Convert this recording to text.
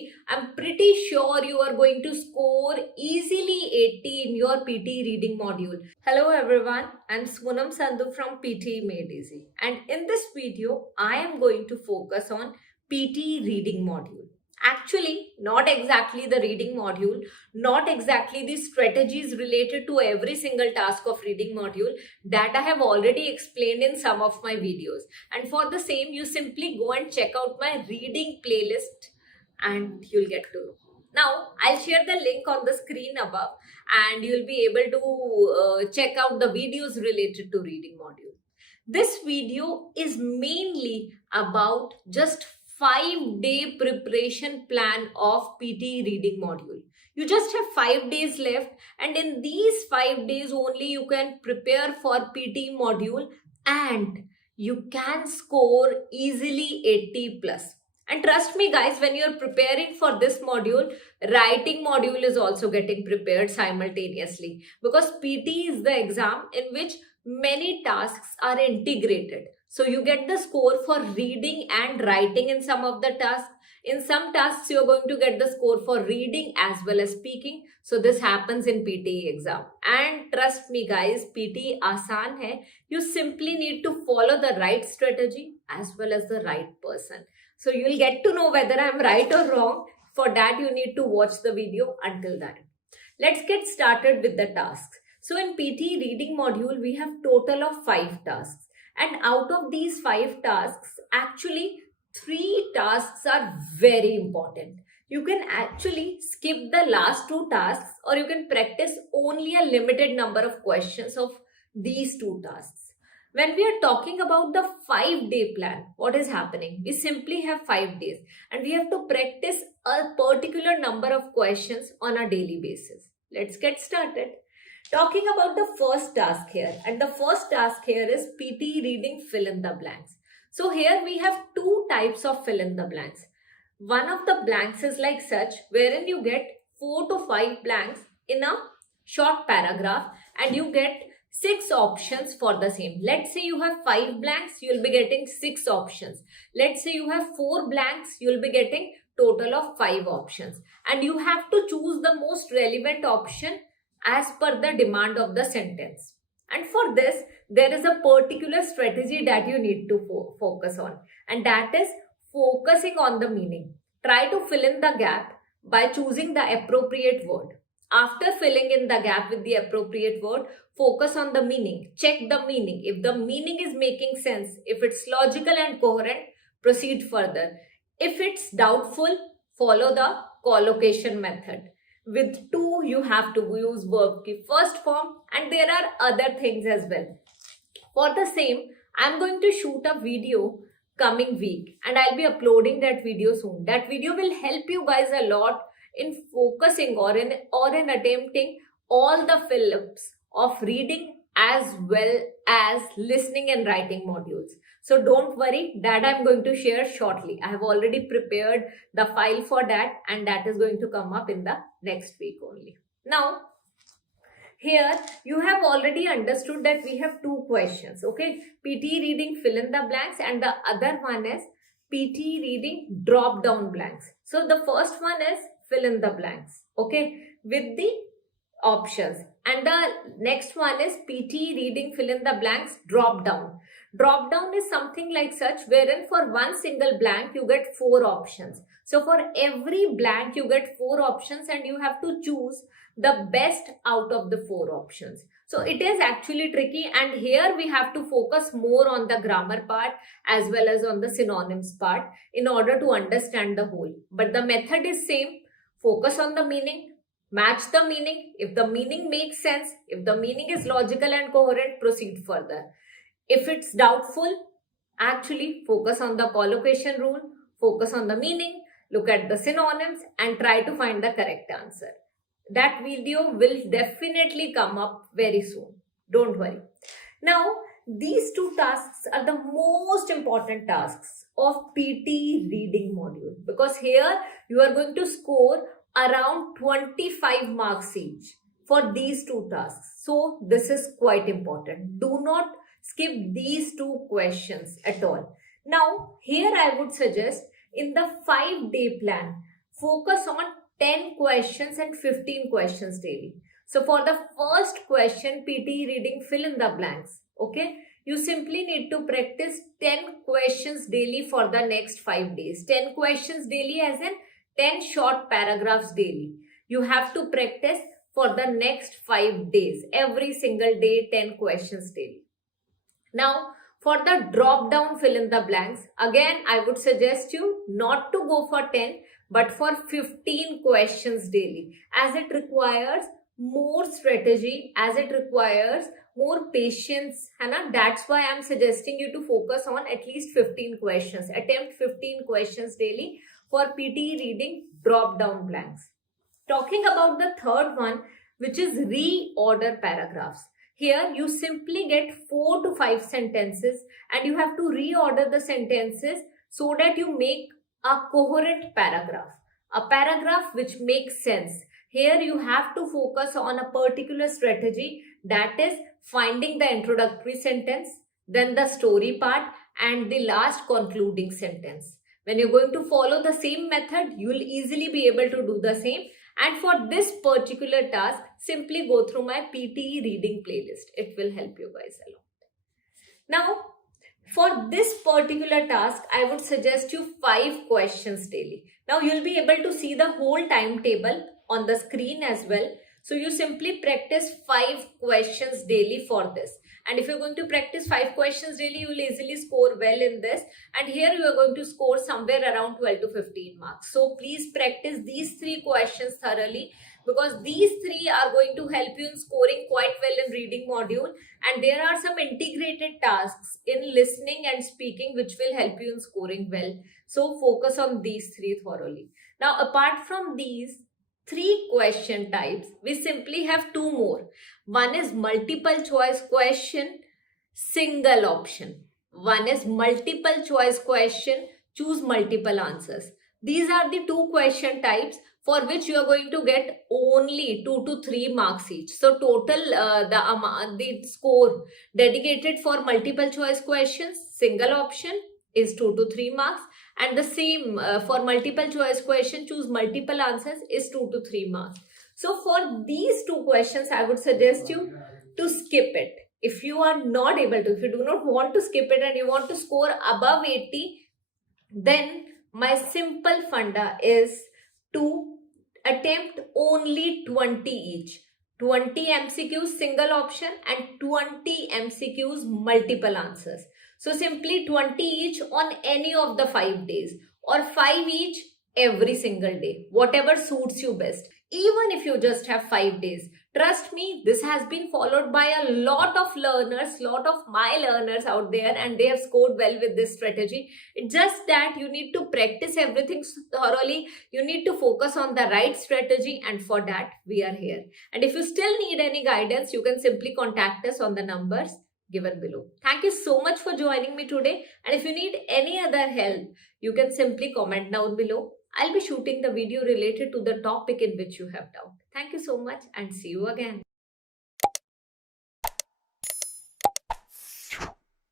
I'm pretty sure you are going to score easily 80 in your PTE reading module. Hello everyone, I'm Sonam Sandhu from PTE Made Easy, and in this video I am going to focus on PTE reading module. Actually, not exactly the reading module, not exactly the strategies related to every single task of reading module that I have already explained in some of my videos. And for the same, you simply go and check out my reading playlist and you'll get to know. Now, I'll share the link on the screen above and you'll be able to check out the videos related to reading module. This video is mainly about just 5-day preparation plan of PTE reading module. You just have 5 days left, and in these 5 days only you can prepare for PTE module and you can score easily 80 plus. And trust me guys, when you're preparing for this module, writing module is also getting prepared simultaneously, because PT is the exam in which many tasks are integrated. So you get the score for reading and writing in some of the tasks. In some tasks, you're going to get the score for reading as well as speaking. So this happens in PTE exam. And trust me guys, PTE AASAAN hai. You simply need to follow the right strategy as well as the right person. So you'll get to know whether I'm right or wrong. For that, you need to watch the video until then. Let's get started with the tasks. So in PTE reading module, we have total of 5 tasks. And out of these 5 tasks, actually 3 tasks are very important. You can actually skip the last 2 tasks, or you can practice only a limited number of questions of these 2 tasks. When we are talking about the 5-day plan, what is happening? We simply have 5 days and we have to practice a particular number of questions on a daily basis. Let's get started. Talking about the first task here, and the first task here is PTE reading fill in the blanks. So here we have 2 types of fill in the blanks. One of the blanks is like such, wherein you get 4 to 5 blanks in a short paragraph and you get 6 options for the same. Let's say you have 5 blanks, you'll be getting 6 options. Let's say you have 4 blanks, you'll be getting total of 5 options. And you have to choose the most relevant option as per the demand of the sentence. And for this, there is a particular strategy that you need to focus on. And that is focusing on the meaning. Try to fill in the gap by choosing the appropriate word. After filling in the gap with the appropriate word, focus on the meaning. Check the meaning. If the meaning is making sense, if it's logical and coherent, proceed further. If it's doubtful, follow the collocation method. With 2, you have to use verb ki first form, and there are other things as well. For the same, I'm going to shoot a video coming week and I'll be uploading that video soon. That video will help you guys a lot in focusing or in attempting all the fill-ups of reading as well as listening and writing modules. So don't worry, that I'm going to share shortly. I have already prepared the file for that and that is going to come up in the next week only. Now, here you have already understood that we have 2 questions, okay? PTE reading fill in the blanks and the other one is PTE reading drop down blanks. So the first one is fill in the blanks, okay, with the options, and the next one is PTE reading fill in the blanks drop down. Drop down is something like such, wherein for one single blank you get 4 options. So for every blank you get 4 options and you have to choose the best out of the 4 options. So it is actually tricky, and here we have to focus more on the grammar part as well as on the synonyms part in order to understand the whole. But the method is same. Focus on the meaning, match the meaning. If the meaning makes sense, if the meaning is logical and coherent, proceed further. If it's doubtful, actually focus on the collocation rule, focus on the meaning, look at the synonyms and try to find the correct answer. That video will definitely come up very soon. Don't worry. Now, these 2 tasks are the most important tasks of PTE reading module, because here you are going to score around 25 marks each for these 2 tasks. So this is quite important. Do not skip these 2 questions at all. Now, here I would suggest in the 5-day plan, focus on 10 questions and 15 questions daily. So for the first question, PTE reading, fill in the blanks. Okay. You simply need to practice 10 questions daily for the next 5 days. 10 questions daily as in 10 short paragraphs daily. You have to practice for the next 5 days. Every single day, 10 questions daily. Now, for the drop down fill in the blanks, again, I would suggest you not to go for 10, but for 15 questions daily, as it requires more strategy, as it requires more patience. That's why I'm suggesting you to focus on at least 15 questions. Attempt 15 questions daily for PTE reading drop down blanks. Talking about the third one, which is reorder paragraphs. Here you simply get 4 to 5 sentences and you have to reorder the sentences so that you make a coherent paragraph, a paragraph which makes sense. Here you have to focus on a particular strategy, that is finding the introductory sentence, then the story part, and the last concluding sentence. When you're going to follow the same method, you will easily be able to do the same. And for this particular task, simply go through my PTE reading playlist. It will help you guys a lot. Now, for this particular task, I would suggest you 5 questions daily. Now, you'll be able to see the whole timetable on the screen as well. So, you simply practice 5 questions daily for this. And if you're going to practice 5 questions daily, you will easily score well in this. And here you are going to score somewhere around 12 to 15 marks. So please practice these 3 questions thoroughly, because these 3 are going to help you in scoring quite well in reading module. And there are some integrated tasks in listening and speaking which will help you in scoring well. So focus on these 3 thoroughly. Now, apart from these 3 question types, we simply have 2 more. One is multiple choice question, single option. One is multiple choice question, choose multiple answers. These are the 2 question types for which you are going to get only 2 to 3 marks each. So total the score dedicated for multiple choice questions, single option, is 2 to 3 marks, and the same for multiple choice question, choose multiple answers, is 2 to 3 marks. So for these 2 questions, I would suggest you to skip it. If you are not able to, if you do not want to skip it and you want to score above 80, then my simple funda is to attempt only 20 each. 20 MCQs single option and 20 MCQs multiple answers. So simply 20 each on any of the 5 days, or 5 each every single day, whatever suits you best. Even if you just have 5 days, trust me, this has been followed by a lot of learners, lot of my learners out there, and they have scored well with this strategy. It's just that you need to practice everything thoroughly. You need to focus on the right strategy, and for that we are here. And if you still need any guidance, you can simply contact us on the numbers given below. Thank you so much for joining me today. And if you need any other help, you can simply comment down below. I'll be shooting the video related to the topic in which you have doubt. Thank you so much and see you again.